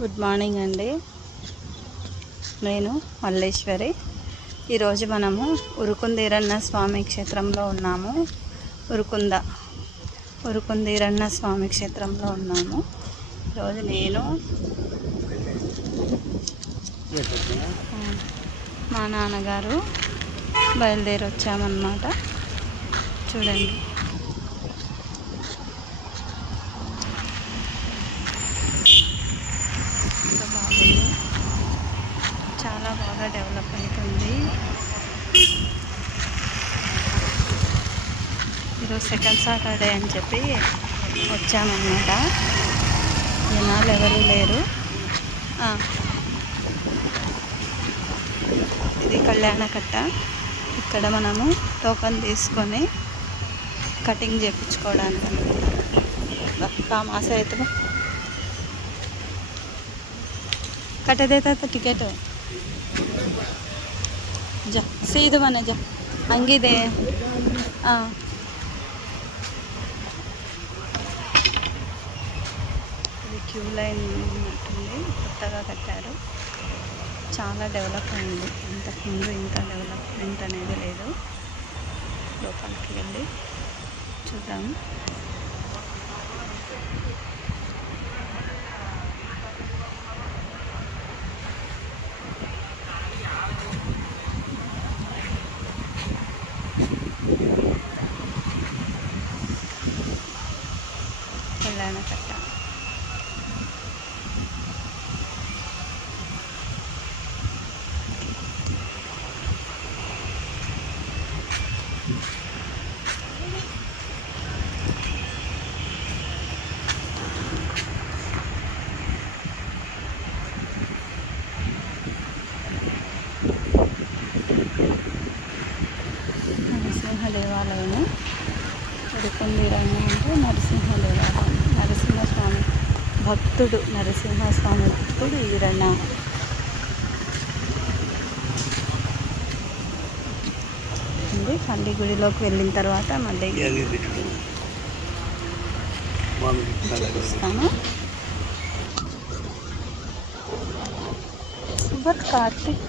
Good morning అండి. నేను మల్లేశ్వరి. ఈరోజు మనము ఉరుకుందీరన్న స్వామి క్షేత్రంలో ఉన్నాము. ఉరుకుందీరన్న స్వామి క్షేత్రంలో ఉన్నాము. ఈరోజు నేను మా నాన్నగారు బయలుదేరి వచ్చామన్నమాట. చూడండి, చాలా బాగా డెవలప్ అవుతుంది. ఈరోజు సెకండ్ సాటర్డే అని చెప్పి వచ్చామన్నమాట. జనాలు ఎవరు లేరు. ఇది కళ్యాణకట్ట. ఇక్కడ మనము టోకన్ తీసుకొని కటింగ్ చేయించుకోవడానికి तामाशा है तो कटे देता तो टिकट जा सीधे बने जा अंगी दे क्यू लाइन కొత్తగా కట్టారు. చాలా డెవలప్ అయింది. ఇంతకుముందు ఇంత డెవలప్మెంట్ అనేది లేదు. లోపలికి వెళ్ళి చూద్దాము. కళ్యాణకట్ట నరసింహ దేవాలయం. ఉరుకుందీరన్న అంటే నరసింహ దేవాలయం. నరసింహస్వామి భక్తుడు, నరసింహస్వామి భక్తుడు ఈరన్న. మళ్ళీ గుడిలోకి వెళ్ళిన తర్వాత మళ్ళీ చూపిస్తాను. కార్తీక్